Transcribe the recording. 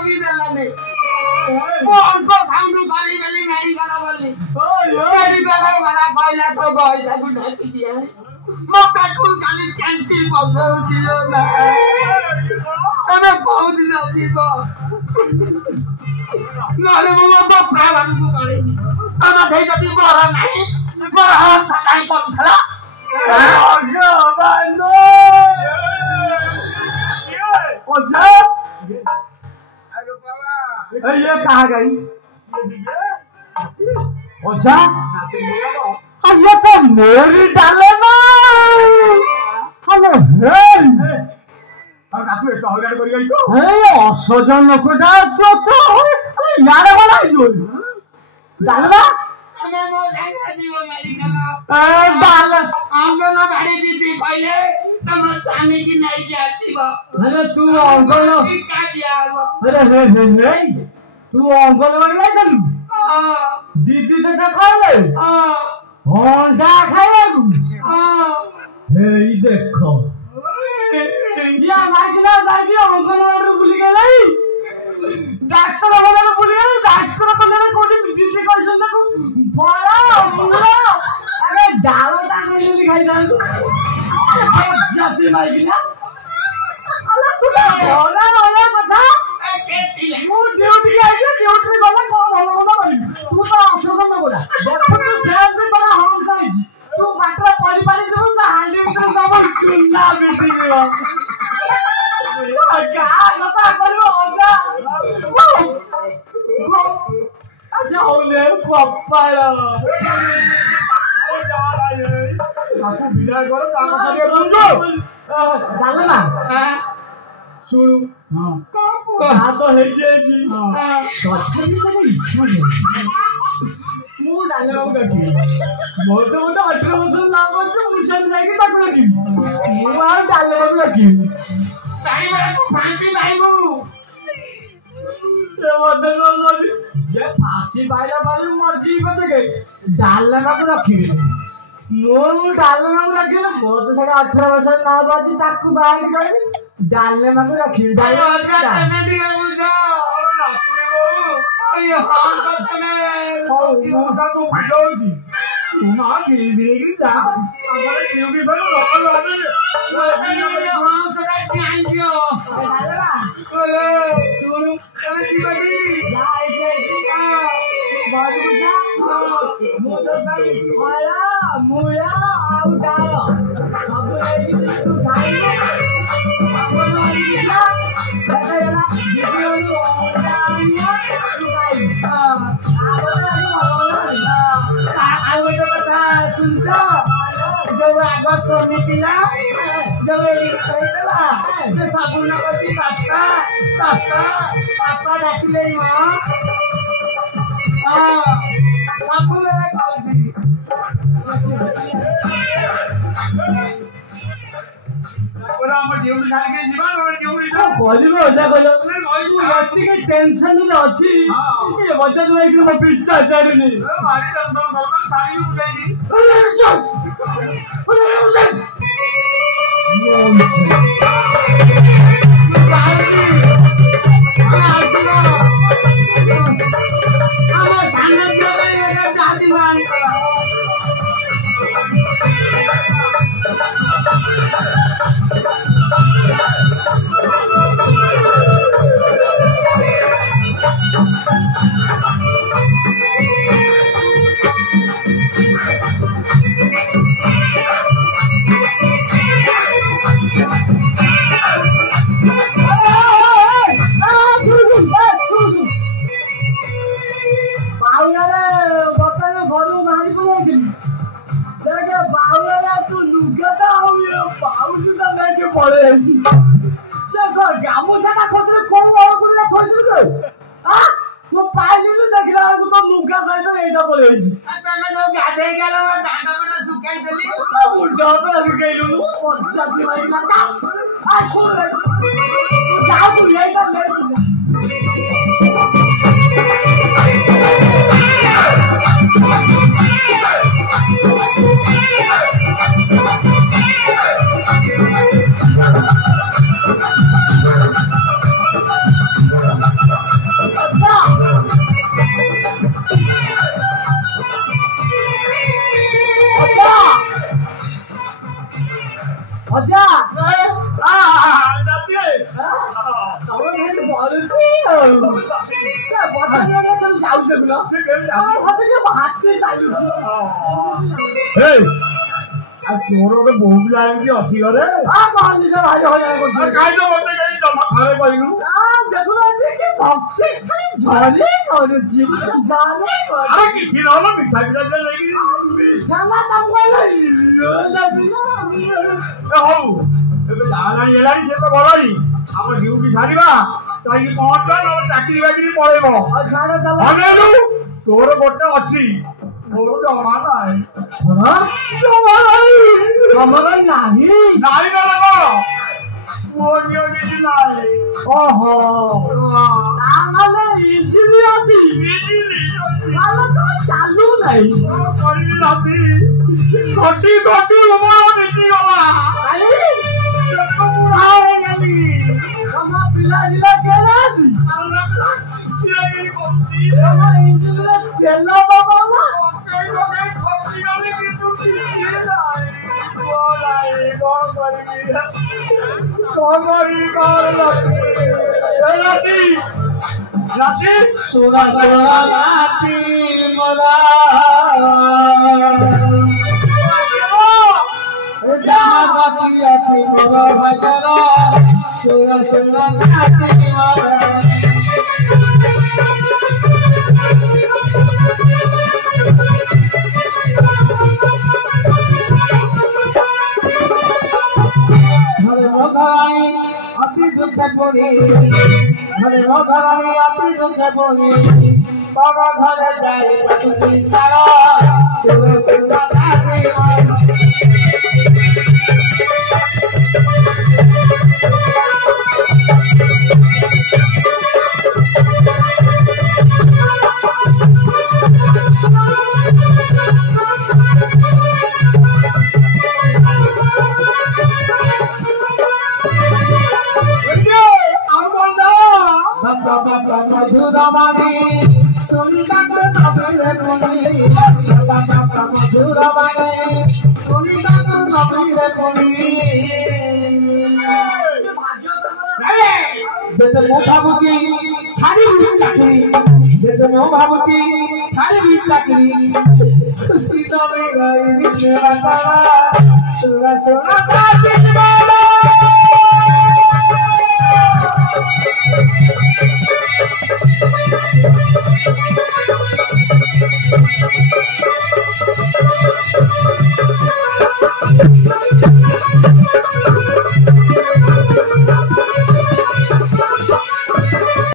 लगी देलाने वो उनको सामने गाली वाली मेडिकल वाली मेडिकल वाला कहला तो गइला गुडा दिया म पेट्रोल गाली चेंची पगौथियो ना तमे कहू दिन दिबो नले म बप्रा भन्नु गाली तमे भई जति बरा नाही बरा सकाई पथला अरे बानो ओझा अरे बाबा ये कहाँ गई ओझा ये तो मेरी डाले ना अरे हे और काकू एक हौरान करी गई तो हे असजन लोकटा तो यार वाला जो डालबा हमें मो जाइला दियो मेडिकल डाल अंगन बाड़ी दीदी कहले तम स्वामी की नहीं जासीबो अरे तू अंगन का दियाबो अरे हे तू अंगन वाला चलू दीदी से का खाले होंडा खाए तू हे देखो या माइकला जाके अंगन वाला भूल गई डॉक्टर वाला भूल गई डॉक्टर को ना कोडी दीदी को सुन को बोला अरे डालो डालो लिखाई जान जाती माइकला अल्लाह तू बोला वाला कथा मु ड्यूटी आइए ड्यूटी गला को भलो मत करी तू तो असर न गोला देखो तू सेम से बड़ा हम साइज तू मात्र परि पानी सब हांडी भीतर सब चुन्ना बेटी गयो क्या कथा करो ओजा अच्छा होले कप्पाला aku bilang kau tak kata dia bungku. Dalam ah. Suruh. Kau atau heji. Kau ni mana ikhlas ni? Mu dalam aku lagi. Bodoh 18 tahun lama tu urusan lagi tak lagi. Mu dalam aku lagi. Saya mana tu fancy bayu. Bodoh lagi. Je fancy bayu bayu murci macam ke? Dalam aku lagi. मोर डालना को रखी ना मोर तो साढ़े 18 वर्ष ना बाजी तक को बाहर कर डालने में को रखी डालने में क्या नहीं है मुझे ये हां करने मुझे तो भिड़ो जी तुम आ धीरे-धीरे जा हमारे ड्यूटी पर लोकल वाले ये हां सदा ध्यान दियो डालना सुनो अरे जी बड़ी जा ऐसे का बाजू जा मोटर भाई आया मुया आउ डालो सब रेडी तू डालो अब नोइला देखला वीडियो डालो तू गाई अब तो कथा सुनजो जो आगो समितिला जो लिखैतला जो साबुनपति पापा डाकिले साबुन खाउजी पूरा हम ड्यूटी खाली के जीवन और ड्यूटी तो कोली में हो जा बोलो रात्रि के टेंशन में अछि ये बच्चा जो एक में पिज्जा चाहे नहीं मारी दम खाली हो जाएगी अरे କରୁଛି ସେ ପଚାରିଲେ କେମିତି ଯାଉଛି ଦେଖୁନ ହାତରେ ଚାଲୁଛି ତୋର ଗୋଟେ ବୋହୁ ପିଲା ଏମିତି ଅଛି ଘରେ ଭାରି ହଇରାଣ କରୁଛି କାଇଁ ତ ମତେ କାଇଁ ଜମା ଥରେ କହିଲୁ ଦେଖୁନ ଭକ୍ତି ଖାଲି ଝରେ କରୁଛି ଆରେ କିଛି ନହେଲେ ମିଠା ପିଠା ନେଇକି ମିଠା ନା ତାକୁ ହଉ ଏବେ ଜାଣି ହେଲାଣି ସେ ତ ଗଲାଣି ଆମର ଡ୍ୟୁଟି ସାରିବା କାହିଁକି ପହଞ୍ଚିବା ନହେଲେ ଚାକିରି ବାକିରି ପଳେଇବ ତୋର ଗୋଟେ ଅଛି ମୋର ଜମା ନାହିଁ ନାହିଁ ମୋର କିଛି ନାହିଁ ଓହୋ ତାହେଲେ ଇଞ୍ଜିନ ଅଛି ଚାଲୁ ନାହିଁ କରିବି ରାତି ଘଟି ଘଟି ମୋର ମିଶିଗଲା ପିଲା ଯିବା କେନାନ୍ତି ତେଲ ପକାଉନା सोना सोना नाती मोरा जहाँ बाकी अच्छी मोरा भजरा सोना सोना नाती मोरा अति दुख पड़ी घरे घरानी अति दुख पड़ी बाबा घर जाई पछी तारा सुनो सुनो नाती मधुरवाणी सुनिता को नबीरे पुनी मधुरवाणी सुनिता को नबीरे पुनी जैसे मो भाबुची छाड़ी भी चाकरी जैसे मो भाबुची छाड़ी भी चाकरी छुट्टी तो में गई मेरा तारा सुना सुना बाजी बाबा